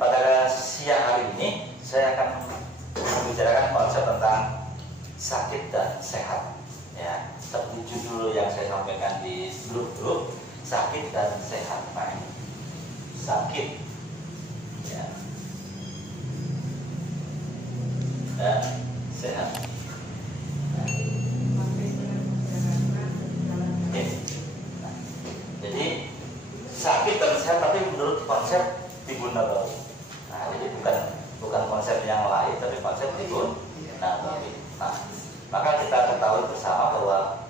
Pada siang hari ini saya akan membicarakan konsep tentang sakit dan sehat. Ya, seperti judul yang saya sampaikan di grup, sakit dan sehat. Nah, sakit, ya, dan sehat. Jadi sakit dan sehat, tapi menurut konsep Tibbun Nabawi. Nah, jadi bukan konsep yang lain, tapi konsep Tibbun Nabawi. Nah, maka kita ketahui bersama bahwa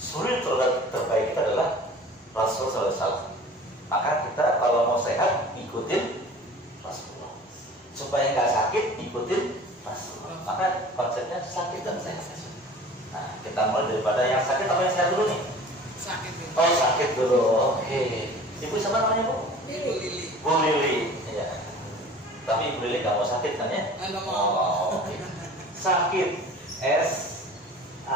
suri terbaik itu adalah Rasulullah SAW. Maka kita kalau mau sehat ikutin Rasulullah. Supaya nggak sakit ikutin Rasulullah. Maka konsepnya sakit dan sehat. Nah, kita mulai daripada yang sakit apa yang sehat dulu nih? Sakit. Oh, sakit dulu. Oke. Ibu siapa namanya, Bu? Lili. Bu Lili. Iya. Tapi Ibu Lili nggak mau sakit kan ya? Nggak mau. Oh, oke. Sakit. S-A-K-I-T.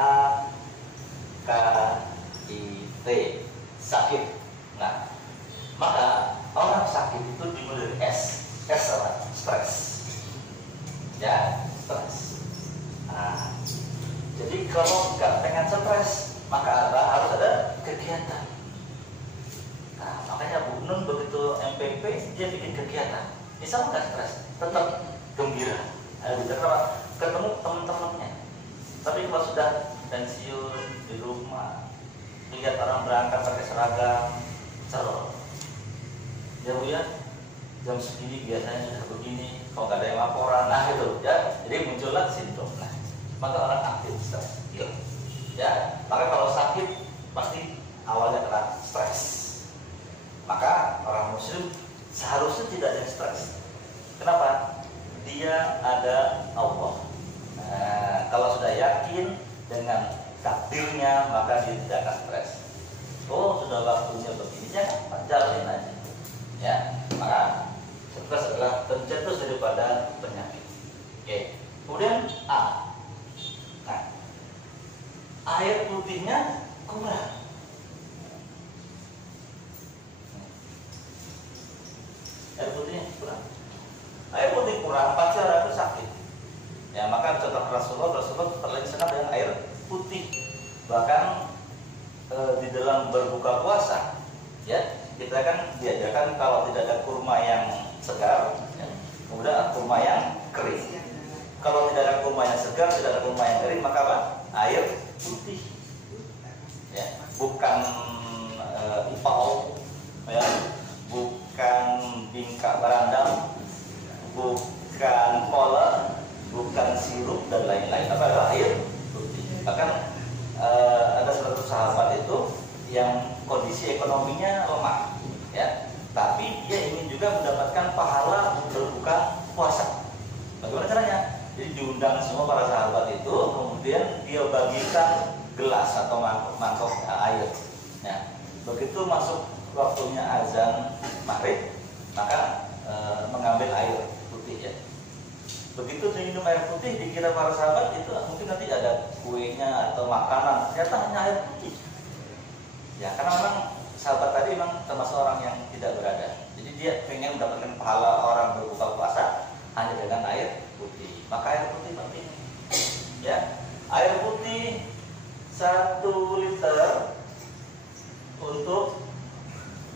Sakit. Nah, maka orang sakit itu dimulai dari S. S apa? Stres. Ya, stres. Nah, jadi kalau nggak pengen stres, maka harus ada kegiatan. Nah, makanya Bu Nun begitu MPP dia bikin kegiatan. Bisa nggak stres? Tetap gembira. Ketemu teman-temannya. Tapi kalau sudah pensiun di rumah, lihat orang berangkat pakai seragam, cerot. Ya Bu ya, jam segini biasanya sudah begini, kalau nggak ada yang laporan, nah itu ya. Jadi muncullah sindrom. Nah, maka orang aktif stres. Ya, maka kalau sakit pasti awalnya kena stres. Maka orang Muslim seharusnya tidak ada stres. Kenapa? Dia ada Allah. Nah, kalau sudah yakin dengan takdirnya, maka dia tidak akan stres. Oh, sudah waktunya begini, ya jalanin aja. Ya, maka stres adalah pencetus daripada penyakit. Oke. Kemudian A. Nah, air putihnya kurang. Air putihnya kurang. Air putih kurang, pasti orang itu sakit. Ya, maka contoh Rasulullah terlalu senang dengan air putih. Bahkan di dalam berbuka puasa, ya kita kan diajarkan kalau tidak ada kurma yang segar, ya, kemudian kurma yang kering. Kalau tidak ada kurma yang segar, tidak ada kurma yang kering, maka apa? Air putih. Ya, bukan ipau, ya, bukan bingka barandang, bukan kola, bukan sirup dan lain-lain. Apa adalah air putih? Bahkan ada salah satu sahabat itu yang kondisi ekonominya lemah, ya, tapi dia ingin juga mendapatkan pahala berbuka puasa. Bagaimana caranya? Jadi diundang semua para sahabat itu, kemudian dia bagikan gelas atau mangkok air. Nah, begitu masuk waktunya azan maghrib, maka mengambil air putih, ya. Begitu minum air putih, dikira para sahabat itu mungkin nanti ada kuenya atau makanan, ternyata hanya air putih. Ya, karena memang sahabat tadi memang termasuk orang yang tidak berada. Jadi dia pengen mendapatkan pahala orang berbuka puasa hanya dengan air putih. Maka air putih penting. Ya, air putih 1 liter untuk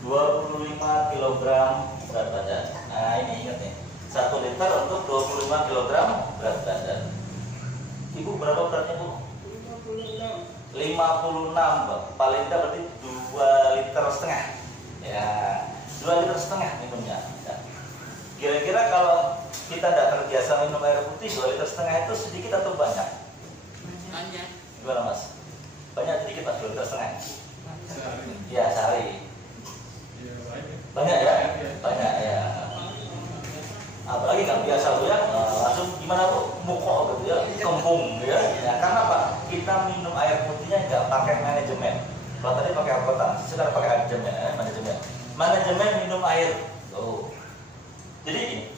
25 kg berat badan. Nah, ini ingat nih. 1 liter untuk 25 kg berat badan. Ibu berapa beratnya, Bu? 56. Paling tidak berarti 2,5 liter. Ya, 2,5 liter minumnya. Ya. Kira-kira kalau kita tidak terbiasa minum air putih, 2,5 liter itu sedikit atau banyak? Banyak. Gimana, Mas? Banyak sedikit, Mas? 2,5 liter? Ya, sehari. Banyak ya? Banyak ya. Apalagi nggak biasa Bu ya, langsung gimana Bu? Mukok gitu ya, kembung ya. Ya. Karena apa? Kita minum air putihnya nggak pakai manajemen. Kalau tadi pakai angkutan, sekarang pakai manajemen minum air. Oh. Jadi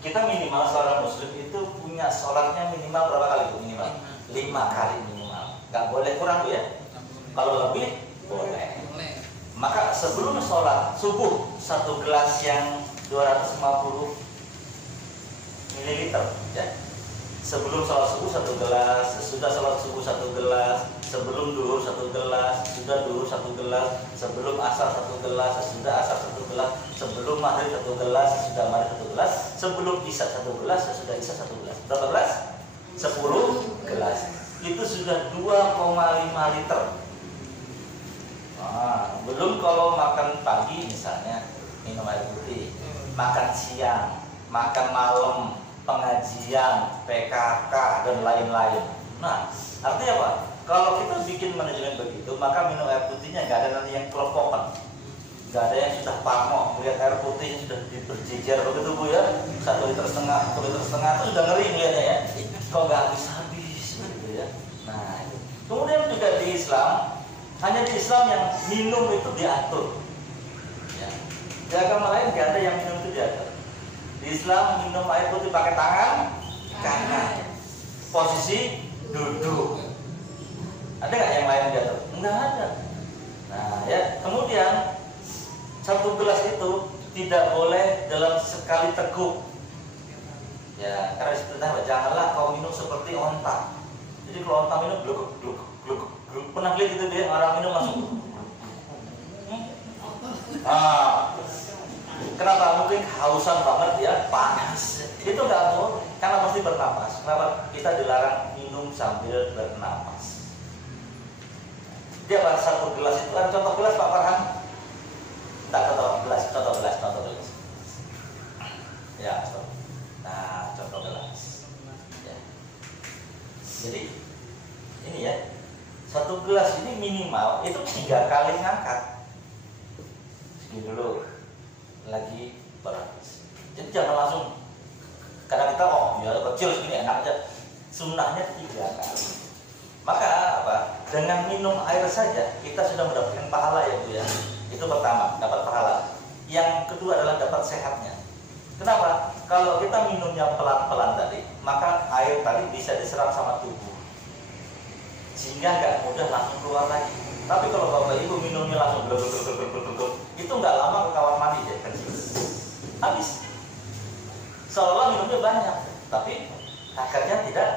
kita minimal seorang muslim itu punya sholatnya minimal berapa kali Bu? Minimal 5 kali minimal. Nggak boleh kurang Bu ya. Kalau lebih boleh. Maka sebelum sholat subuh 1 gelas yang 250 ml ya. Sebelum sholat subuh 1 gelas, sesudah sholat subuh 1 gelas, sebelum duhur 1 gelas, sudah duhur 1 gelas, sebelum asar 1 gelas, sesudah asar 1 gelas, sebelum maghrib 1 gelas, sesudah maghrib 1 gelas, sebelum isya 1 gelas, sesudah isya 1 gelas. Berapa gelas? 10 gelas. Itu sudah 2,5 liter. Nah, belum kalau makan pagi misalnya minum air putih, makan siang, makan malam, pengajian, PKK dan lain-lain. Nah, artinya apa? Kalau kita bikin manajemen begitu, maka minum air putihnya nggak ada nanti yang kelopokan, nggak ada yang sudah pamok. Melihat air putih sudah berjejer begitu Bu ya, 1,5 liter, 1,5 liter itu sudah ngeri melihatnya ya. Kok nggak habis-habis gitu ya. Nah, itu. Kemudian juga di Islam, hanya di Islam yang minum itu diatur. Ya. Di agama lain nggak ada yang minum itu diatur. Di Islam minum air putih pakai tangan kanan, posisi duduk. Ada nggak yang lain diatur? Nggak ada. Nah ya, kemudian 1 gelas itu tidak boleh dalam sekali teguk. Ya, karena sebenarnya janganlah kau minum seperti onta. Jadi kalau onta minum gluk gluk gluk gluk, pernah lihat itu dia orang minum langsung. Kenapa? Mungkin kehausan banget ya, panas. Itu nggak boleh, karena pasti bernapas. Kenapa? Kita dilarang minum sambil bernapas. Dia pada 1 gelas itu ada contoh gelas Pak Farhan? Tak contoh gelas. Ya, stop. Nah, contoh gelas. Ya. Jadi ini ya, 1 gelas ini minimal itu 3 kali ngangkat. Segini dulu. Lagi beras. Jadi jangan langsung, karena kita ya kecil segini enak aja. Sunnahnya 3 kali. Maka apa? Dengan minum air saja kita sudah mendapatkan pahala ya Bu ya. Itu pertama, dapat pahala. Yang kedua adalah dapat sehatnya. Kenapa? Kalau kita minumnya pelan-pelan tadi, maka air tadi bisa diserap sama tubuh, sehingga nggak mudah langsung keluar lagi. Tapi kalau Bapak Ibu minumnya langsung itu nggak lama ke kamar mandi deh, habis. Seolah minumnya banyak, tapi akarnya tidak.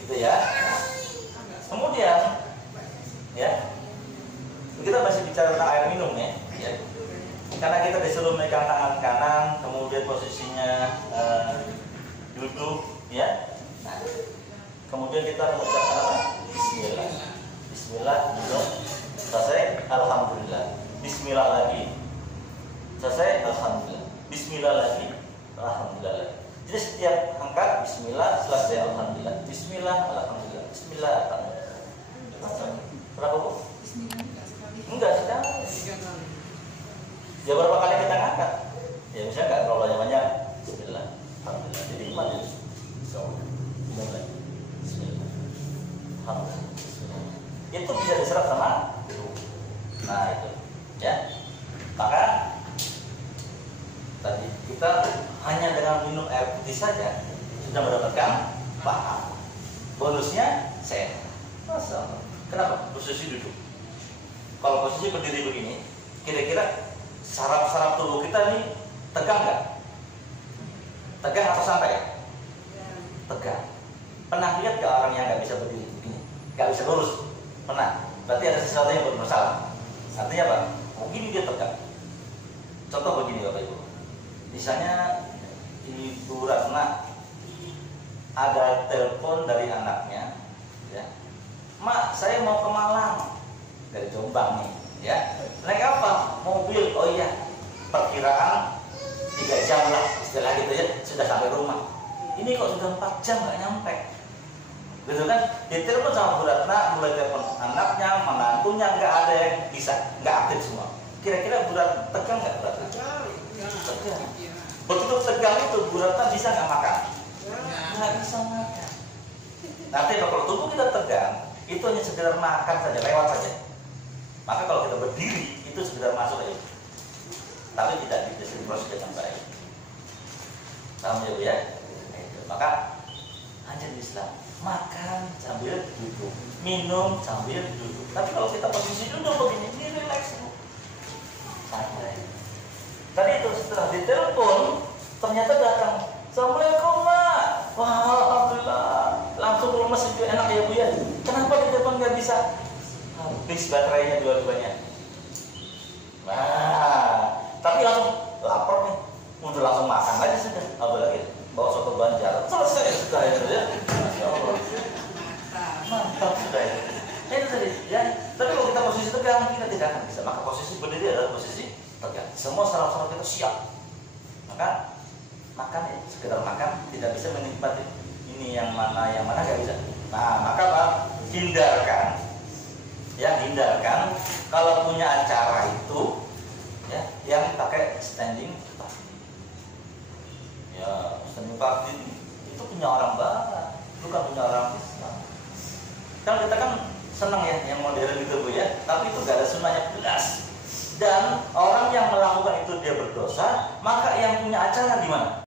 Gitu ya. Kemudian, ya, kita masih bicara tentang air minum ya. Karena kita disuruh megang tangan kanan, kemudian posisinya duduk, ya. Nah, kemudian kita mengucapkan apa? Bismillah. Bismillah, minum. Selesai, alhamdulillah. Bismillah lagi. Selesai, alhamdulillah. Bismillah lagi, alhamdulillah. Jadi setiap angkat Bismillah, selesai alhamdulillah. Bismillah, alhamdulillah. Bismillah, alhamdulillah. Berapa Bu? Enggak sekali. Ya berapa kali kita ngangkat? Ya misalnya nggak terlalu banyak. Bismillah, alhamdulillah. Jadi iman ya. Bismillah. Bismillah. Alhamdulillah. Itu bisa diserap sama. Nah itu, ya. Maka tadi kita hanya dengan minum air putih saja sudah mendapatkan pahala. Bonusnya sehat. Masa? Kenapa? Posisi duduk. Kalau posisi berdiri begini, kira-kira saraf-saraf tubuh kita ini tegang nggak? Tegang atau santai? Tegang. Pernah lihat nggak orang yang nggak bisa berdiri begini, nggak bisa lurus? Pernah. Berarti ada sesuatu yang bermasalah. Artinya apa? Begini dia tegang. Contoh begini Bapak Ibu. Misalnya Ibu Ratna ada telepon dari anaknya, ya. Mak, saya mau ke Malang dari Jombang nih, ya. Naik apa? Mobil. Oh iya, perkiraan 3 jam lah, istilah gitu ya, sudah sampai rumah. Ini kok sudah 4 jam nggak nyampe, gitu kan? Ditelepon sama Bu Ratna, mulai telepon anaknya, menantunya, nggak ada yang bisa, nggak aktif semua. Kira-kira Bu Ratna tegang nggak Bu Ratna? Tegang. Begitu tegang itu Bu Ratna bisa nggak makan? Nggak bisa makan. Nanti kalau tubuh kita tegang, itu hanya sekedar makan saja, lewat saja. Maka kalau kita berdiri, itu sekedar masuk aja, tapi tidak diproses dengan baik. Paham ya Bu ya? Maka hanya di Islam makan sambil duduk, minum sambil duduk. Tapi kalau kita posisi duduk begini, ini relax Bu. Tadi itu setelah ditelepon, ternyata datang. Assalamualaikum, Mak. Wah, alhamdulillah. Langsung lemes itu enak ya, Bu ya. Kenapa di depan nggak bisa? Habis baterainya dua-duanya. Nah, tapi langsung lapar nih. Udah langsung makan aja sudah. Apalagi bawa soto Banjar. Selesai sudah itu ya. Masya Allah. Mantap sudah ya. Itu tadi ya. Tapi kalau kita posisi tegang, kita tidak akan bisa. Maka posisi berdiri adalah posisi tegang. Semua saraf-saraf kita siap. Maka makan ya, sekedar makan tidak bisa menikmati ini yang mana nggak bisa. Nah, maka Pak, hindarkan ya, hindarkan kalau punya acara itu ya yang pakai standing pavilion. Ya, standing pavilion itu punya orang Barat, bukan punya orang Islam. Kan kita kan senang ya yang modern gitu Bu ya, tapi itu gak ada sunnahnya jelas. Dan orang yang melakukan itu dia berdosa, maka yang punya acara di mana?